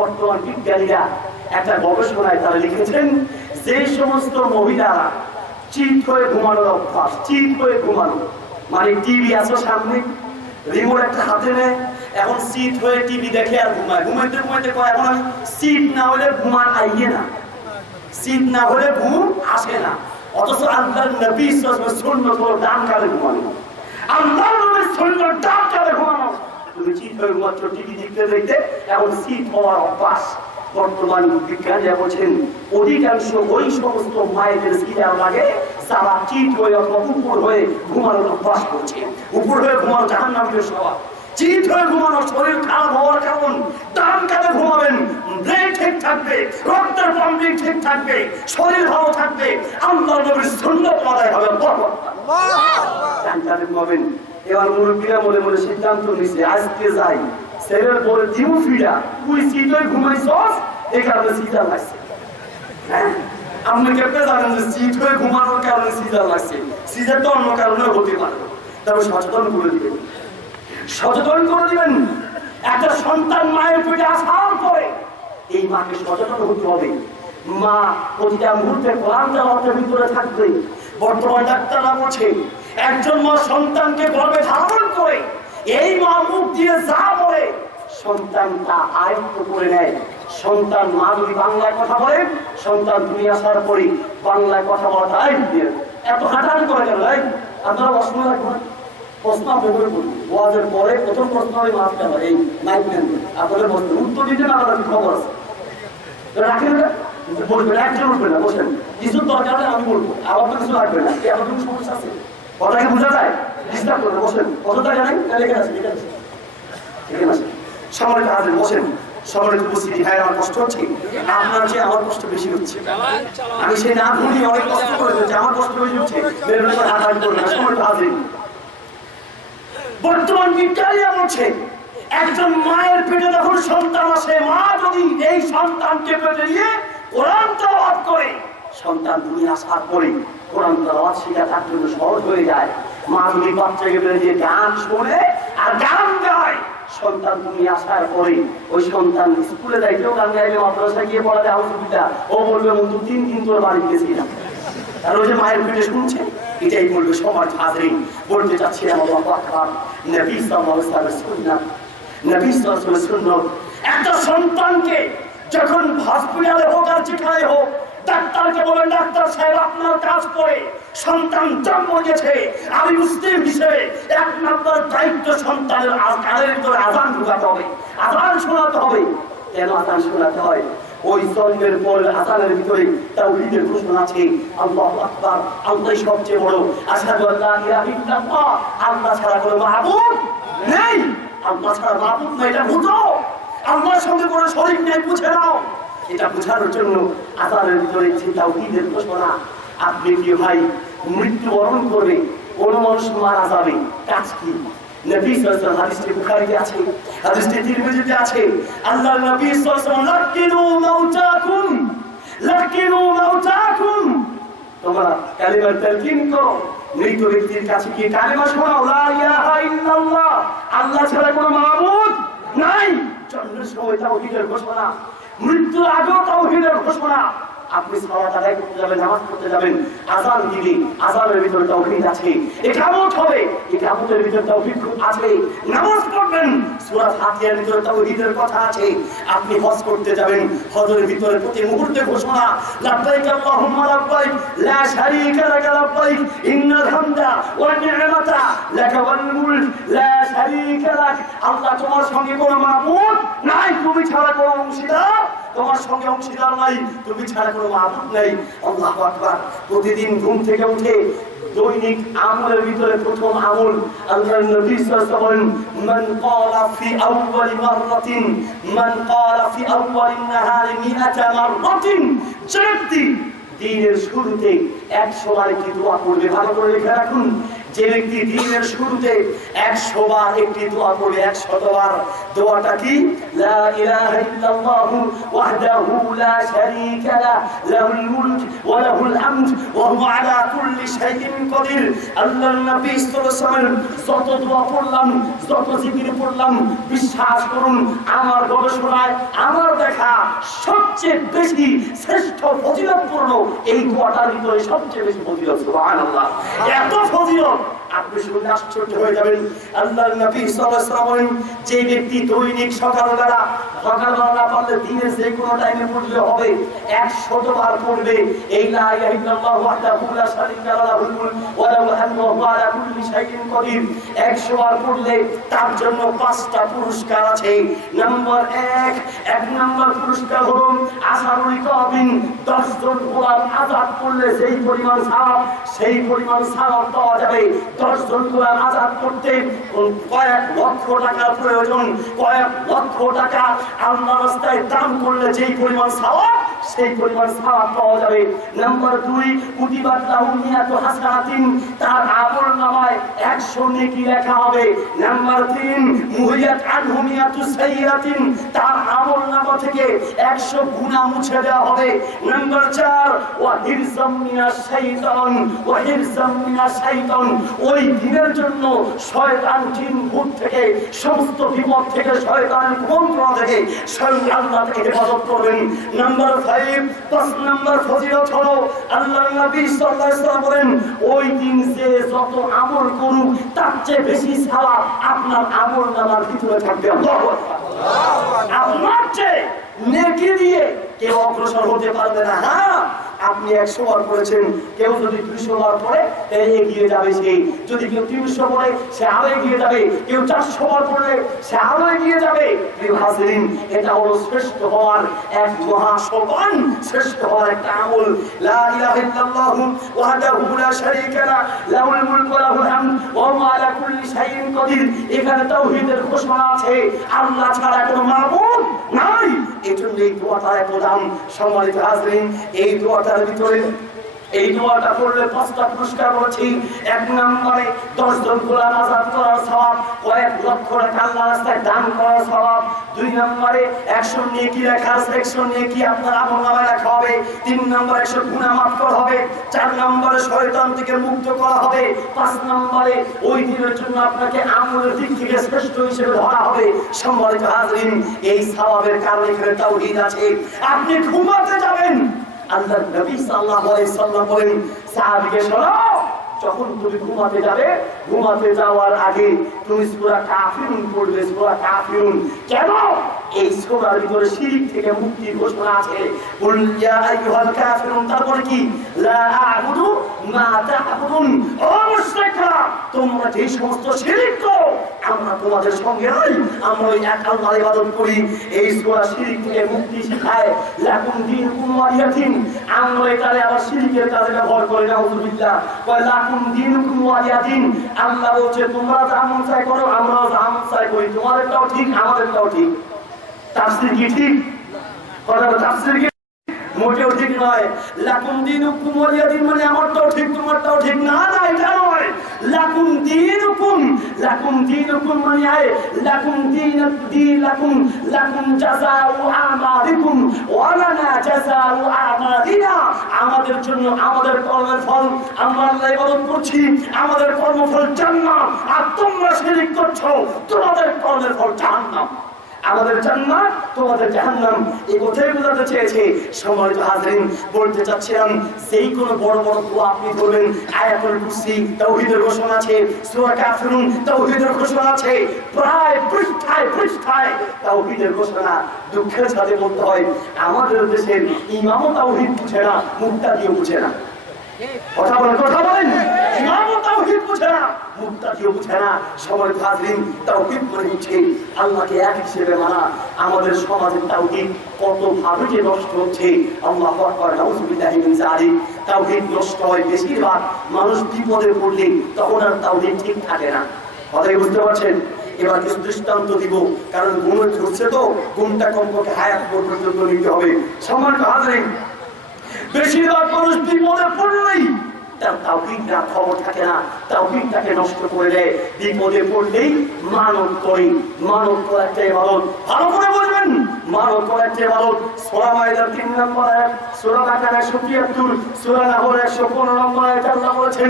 বর্তমান বিজ্ঞানীরা একটা গবেষণায় তারা লিখেছেন, যে সমস্ত মহিলারা চিত হয়ে ঘুমানোর অভ্যাস, চিত হয়ে ঘুমানো মানে টিভি আছে সামনে, রিমোট একটা হাতে নেয়, এখন চিত হয়ে টিভি দেখে আর ঘুমায়, ঘুমাইতে ঘুমাইতে কয় এখন আমি চিত না হলে ঘুমান আইয়ে না, চিত না হলে ঘুম আসে না। অথচ আল্লাহর নবী সুন্নাত হলো ডান কাঁধে ঘুমানো, আল্লাহর নবীর সুন্নাত ডান কাঁধে ঘুমানো। তুমি চিত হয়ে ঘুমাচ্ছ টিভি দেখতে দেখতে, এখন চিত হওয়ার অভ্যাস। বর্তমান বিজ্ঞানীরা বলছেন অধিকাংশ ওই সমস্ত মায়েদের সিরিয়াল লাগে যারা চিত হয়ে অথবা উপর হয়ে ঘুমানোর অভ্যাস করছে। উপর হয়ে ঘুমানো জাহান্নামের স্বভাব, চিত হয়ে ঘুমানো শরীর খারাপ হওয়ার কারণ। ডান কাঁধে ঘুমাবেন, ব্রেন ঠিক থাকবে, রক্তের পাম্পিং ঠিক থাকবে, শরীর ভালো থাকবে, আল্লাহর নবীর সুন্নাত আদায় হবে। ডান কাঁধে ঘুমাবেন। এবার মুরব্বীরা মনে মনে সিদ্ধান্ত নিচ্ছে আজকে যাই ছেলের পরে দিমু ফিরা, তুই চিত হয়ে ঘুমাইছস এই কারণে সিজা লাগছে। হ্যাঁ, আপনি কেমনে জানেন যে চিত হয়ে ঘুমানোর কারণে সিজা লাগছে? সিজা তো অন্য কারণে হতে পারে, তবে সচেতন করে দিবেন, সচেতন করে দিবেন। একটা সন্তান মায়ের পেটে আসার পরে এই মাকে সচেতন হতে হবে। মা প্রতিটা মুহূর্তে কোরআন তেলাওয়াতের ভিতরে থাকবে। বর্তমান ডাক্তাররা বলছে একজন মা সন্তানকে গর্ভে ধারণ করে এই মা মুখ দিয়ে যা বলে সন্তান তা আয়ত্ত করে নেয়। সন্তান মা যদি বাংলায় কথা বলে, সন্তান দুনিয়া আসার পরে বাংলায় কথা বলাটা আয়ত্ত। এত হাঁটাহাঁটি করে গেল, আপনারা অসময় রাখবেন। প্রশ্ন আপনাদের বলুন, ওয়াজের পরে প্রথম প্রশ্ন আমি মাছটা হয় এই মাইক ম্যান আপনাদের বলতে উত্তর দিতে না, আপনার খবর আছে রাখেন না, বলবেন একজন উঠবেন না, বসেন। কিছু দরকার হলে আমি বলবো, আবার তো কিছু লাগবে না। আমার কোনো সমস্যা আছে, কথাকে বোঝা যায়, ডিস্টার্ব করবে। বসেন, কত টাকা নেই লেখা আছে, লিখে আছে, এখানে আছে। সম্মানিত হাজির বসেন। সম্মানিত উপস্থিতি, হ্যাঁ আমার কষ্ট হচ্ছে, আপনার চেয়ে আমার কষ্ট বেশি হচ্ছে। আমি সেই না ভুলি অনেক কষ্ট করে দিচ্ছি, আমার কষ্ট বেশি হচ্ছে। হাত করবে না। সম্মানিত হাজির, বর্তমান বিজ্ঞানীরা বলছে একজন মায়ের পেটে যখন সন্তান আসে, মা যদি এই সন্তানকে পেটে নিয়ে কোরআন তেলাওয়াত করে, সন্তান দুনিয়া আসার পরে কোরআন তেলাওয়াত শেখা তার জন্য সহজ হয়ে যায়। মা যদি বাচ্চাকে পেটে দিয়ে গান শোনে আর গান গায়, সন্তান দুনিয়া আসার পরে ওই সন্তান স্কুলে যাইতেও গান গাইলে, মাদ্রাসায় গিয়ে পড়াতে আউযুবিল্লাহ, ও বলবে মধু 3 দিন তোর বাড়ি গেছিলাম। আর ওই যে মায়ের পেটে শুনছে, এটাই বলবে। সবার হাজিরিন, বলতে চাচ্ছিলাম আল্লাহু আকবার, নবী সাল্লাল্লাহু আলাইহি ওয়াসাল্লামের সুন্নাত, নবী সাল্লাল্লাহু আলাইহি ওয়াসাল্লামের সুন্নাত। একটা সন্তানকে যখন হসপিটালে হোক আর যেখানে হোক, ডাক্তারকে বলেন ডাক্তার সাহেব আপনার কাজ করে সন্তান জন্ম গেছে, আমি মুসলিম হিসেবে 1 নম্বর দায়িত্ব সন্তানের কানের ভিতরে আযান ঢুকাতে হবে, আযান শোনাতে হবে। কেন আযান শোনাতে হয়? ওই জন্মের পরে আযানের ভিতরে তাওহীদের ঘোষণা আছে, আল্লাহু আকবার, আল্লাহই সবচেয়ে বড়, আশহাদু আল্লা ইলাহা ইল্লাল্লাহ, আল্লাহ ছাড়া কোনো মাবুদ নেই, আল্লাহ ছাড়া মাবুদ নেই, এটা বুঝো। আল্লাহর সঙ্গে কোনো শরীক নেই, বুঝে নাও। এটা বোঝানোর জন্য আযানের ভিতরে যে তাওহীদের ঘোষণা। আপনি কি ভাই মৃত্যুবরণ করবে, কোন মানুষ মারা যাবে, কাজ কি? নবী সাল্লাল্লাহু আলাইহি ওয়াসাল্লাম, হাদিসটি বুখারীতে আছে, হাদিসটি তিরমিজিতে আছে, আল্লাহর নবী সাল্লাল্লাহু আলাইহি ওয়াসাল্লাম লাকিনু মাউতাকুম, লাকিনু মাউতাকুম, তোমরা কালিমা তালকিন করো। মৃত ব্যক্তির কাছে কি কালিমা শোনাও, লা ইলাহা ইল্লাল্লাহ, আল্লাহ ছাড়া কোনো মাবুদ নাই। জন্মের সময় তাওহীদের ঘোষণা, মৃত্যুর আগেও তাওহীদের ঘোষণা। আপনি সালাত আদায় করতে যাবেন, নামাজ পড়তে যাবেন, আযান দিলে আযানের ভিতরে তাওহীদ আছে, ইকামত হবে, ইকামতের ভিতরে তাওহীদ আছে। নামাজ পড়বেন, সূরা ফাতিহার ভিতরে তাওহীদের কথা আছে। আপনি হজ করতে যাবেন, হজের ভিতরে প্রতি মুহূর্তে ঘোষণা, লাব্বাইক আল্লাহুম্মা লাব্বাইক, লা শারীকা লাকা লাব্বাইক, ইন্নাল হামদা ওয়ান নি'মাতা লাকা ওয়াল মুলক লা শারীকা লাক। আল্লাহ তোমার সঙ্গে কোনো মাবুদ নাই, তুমি ছাড়া কোনো অংশীদার তোমার সঙ্গে অংশীদার নাই, তুমি ছাড়া কোনো মাবুদ নেই। আল্লাহু আকবার। প্রতিদিন ঘুম থেকে উঠে দৈনিক আমলের ভিতরে প্রথম আমল, আল্লাহর নবী সাল্লাল্লাহু আলাইহি ওয়াসাল্লাম, মান ক্বালা ফি আউয়ালি মাররাতিন, মান ক্বালা ফি আউয়ালিন নাহারি মিআতা মাররাতিন, যে দিনের শুরুতে 100 বার কি দোয়া করবে, ভালো করে লিখে রাখুন। যে ব্যক্তি দিনের শুরুতে 100 বার একটি দোয়া পড়ে 100 বার, দোয়াটা কি? লা ইলাহা ইল্লাল্লাহু ওয়াহদাহু লা শারীকা লাহু লাহুল মুলক ওয়া লাহুল হামদ ওয়া হুয়া আলা কুল্লি শাইইন কাদির। আল্লাহর নবী সাল্লাল্লাহু আলাইহি ওয়াসাল্লাম যত দোয়া পড়লাম, যত জিকির পড়লাম, বিশ্বাস করুন আমার গবেষণায় আমার দেখা সবচেয়ে বেশি শ্রেষ্ঠ ফজিলতপূর্ণ এই দোয়াটার ভিতরে সবচেয়ে বেশি ফজিলত। সুবহানাল্লাহ, এত ফজিলত আপনি শুনলে আশ্চর্য হয়ে যাবেন। আল্লাহর নবী সাল্লাল্লাহু আলাইহি ওয়াসাল্লাম বলেন, যে ব্যক্তি দৈনিক সকালবেলা না পারলে দিনের যে কোনো টাইমে পড়লে হবে 100 বার পড়বে এই লা ইলাহা ইল্লাল্লাহু ওয়াহদাহু লা শারীকা লাহু লাহুল মুলক ওয়া লাহুল হামদু ওয়া হুয়া আলা কুল্লি শাইইন কাদির। 100 বার পড়লে তার জন্য 5টা পুরস্কার আছে। নাম্বার 1 নাম্বার পুরস্কার হলো আসারুল কাবিন, 10 জন গোলাম আযাদ করলে যেই পরিমাণ সওয়াব, সেই পরিমাণ সওয়াব পাওয়া যাবে। 10 জন গোলাম আযাদ করতে কয়েক লক্ষ টাকার প্রয়োজন, কয়েক লক্ষ টাকা আল্লাহর রাস্তায় দান করলে যেই পরিমাণ সওয়াব, সেই পরিমাণ সওয়াব পাওয়া যাবে। নাম্বার 2 কুতিবাত লাহু মিয়াতু হাসানাতিন, তার আমলনামায় 100 নেকি লেখা হবে। নাম্বার 3 মুহিয়াত আনহু মিয়াতু সাইয়্যাতিন, তার আমলনামা থেকে 100 গুনাহ মুছে দেওয়া হবে। নাম্বার 4 ওয়া হিরজাম মিনাশ শাইতান, ওয়া হিরজাম মিনাশ শাইতান, ওই দিনের জন্য শয়তান জিন ভূত থেকে সমস্ত বিপদ থেকে শয়তানের কুমন্ত্রণা থেকে স্বয়ং আল্লাহ থেকে হেফাজত করবেন। নাম্বার 5 নাম্বার ফজিলত হলো আল্লাহর নবী সাল্লাল্লাহু আলাইহি ওয়াসাল্লাম বলেন, ওই দিন যে যত আমল করুক তার চেয়ে বেশি সওয়াব আপনার আমলনামার ভিতরে থাকবে। আল্লাহু আকবার। আপনার চেয়ে নেকি দিয়ে কেউ অগ্রসর হতে পারবে না। হ্যাঁ, আপনি 100 বার করেছেন, কেউ যদি 200 বার পড়ে এগিয়ে যাবে সে, যদি কেউ 300 পড়ে সে আরো এগিয়ে যাবে, কেউ 400 বার পড়লে সে আরো এগিয়ে যাবে। প্রিয় হাজিরিন, এটা হলো শ্রেষ্ঠ হওয়ার এক মহাসোপান, শ্রেষ্ঠ হওয়ার একটা আমল। লা ইলাহা ইল্লাল্লাহু ওয়াহদাহু লা শারীকা লাহু লাহুল মুলকু ওয়া লাহুল হামদ ওয়া হুয়া আলা কুল্লি শাইইন কাদির। এখানে তাওহীদের ঘোষণা আছে, আল্লাহ ছাড়া কোনো মাবুদ নাই। এজন্য এই দোয়াটা এত দাম। সম্মানিত হাজিরিন, এই দোয়াটার ভিতরে এই দোয়াটা পড়লে 5টা পুরস্কার বলেছি। 1 নম্বরে 10 জন গোলাম আযাদ করার সওয়াব, কয়েক লক্ষ টাকা আল্লাহর রাস্তায় দান করার সওয়াব। 2 নম্বরে 100 নেকি লেখা, 100 নেকি আপনার আমলনামায় লেখা হবে। 3 নম্বরে 100 গুনাহ মাফ করা হবে। 4 নম্বরে শয়তান থেকে মুক্ত করা হবে। 5 নম্বরে ওই দিনের জন্য আপনাকে আমলের দিক থেকে শ্রেষ্ঠ হিসেবে ধরা হবে। সম্মানিত হাজিরিন, এই সওয়াবের কারণে এখানে তাওহীদ আছে। আপনি ঘুমাতে যাবেন, আল্লাহর নবী সাল্লাল্লাহু আলাইহি সাল্লাম বলেন, সাহাবীকে শোনো, যখন তুমি ঘুমাতে যাবে, ঘুমাতে যাওয়ার আগে তুমি সূরা কাফিরুন পড়বে। সূরা কাফিরুন কেন? এই সূরার ভিতরে শিরক থেকে মুক্তির ঘোষণা আছে। কুল ইয়া আইয়ুহাল কাফিরুন, তারপরে কি? লা আ'বুদু মা তা'বুদুন, ও মুশরিকরা, তোমরা যে সমস্ত শিরক করো আমরা তোমাদের সঙ্গে নই, আমরা ওই এক আল্লাহর ইবাদত করি। এই সূরা শিরক থেকে মুক্তি শেখায়। লাকুম দীনুকুম ওয়ালিয়া দীন, আমরা এটারে আবার শিরকের কাজে ব্যবহার করি না। আউযুবিল্লাহ। কয় লাকুম দীনুকুম ওয়ালিয়া দীন, আল্লাহ বলছে তোমরা যা মন চায় করো, আমরাও যা মন চায় করি, তোমাদেরটাও ঠিক আমাদেরটাও ঠিক। তাফসীর কি ঠিক? কথা বলো, তাফসীর কি মোটেও ঠিক নয়। লাকুম দীনুকুম ওয়ালিয়া দীন মানে আমারটাও ঠিক তোমারটাও ঠিক না, না এটা নয়। লাকুম দীনুকুম, লাকুম দীনুকুম মানে লাকুম দীনুকুম, লাকুম জাযাউ আমালিকুম ওয়া লানা জাযাউ আমালিনা, আমাদের জন্য আমাদের কর্মের ফল, আমরা আল্লাহর ইবাদত করছি, আমাদের কর্মফল জান্নাত, আর তোমরা শিরক করছো, তোমাদের কর্মের ফল জাহান্নাম। আমাদের জান্নাত, তোমাদের জাহান্নাম। এই কথাই বোঝাতে চেয়েছে। সম্মানিত হাজিরিন, বলতে চাচ্ছিলাম, যেই কোনো বড় বড় দোয়া আপনি বলবেন, আয়াতুল কুরসি তাওহীদের ঘোষণা আছে, সূরা কাফিরুন তাওহীদের ঘোষণা আছে, প্রায় পৃষ্ঠায় পৃষ্ঠায় তাওহীদের ঘোষণা। দুঃখের সাথে বলতে হয়, আমাদের দেশের ইমামও তাওহীদ বুঝে না, মুক্তাদিও বুঝে না। কথা বলেন, কথা বলেন, ইমামও তাওহীদ বুঝে না, মুক্তাদিও বুঝে না। সম্মানিত হাজিরিন, তাওহীদ মানে হচ্ছে আল্লাহকে এক হিসেবে মানা। আমাদের সমাজের তাওহীদ কত ভাবে যে নষ্ট হচ্ছে, আল্লাহু আকবার, নাউযুবিল্লাহি মিন যালিক। তাওহীদ নষ্ট হয় বেশিরভাগ মানুষ বিপদে পড়লে, তখন আর তাওহীদ ঠিক থাকে না। কথাই বুঝতে পারছেন? এবার কিছু দৃষ্টান্ত দিব, কারণ ঘুম হচ্ছে তো, ঘুমটা কমপক্ষে হায়াত পর্যন্ত নিতে হবে। সম্মানিত হাজিরিন, বেশিরভাগ মানুষ বিপদে পড়লেই তার তাওহীদ না খবর থাকে না, তাওহীদটাকে নষ্ট করে দেয়। বিপদে পড়লেই মানত করে, মানত করা একটা ইবাদত। ভালো করে বলবেন, মানত করা একটা ইবাদত। সূরা মাইদার 3 নম্বর আয়াত, সূরা বাকারা 77, সূরা নাহর 115 নম্বর আয়াতে আল্লাহ বলেছেন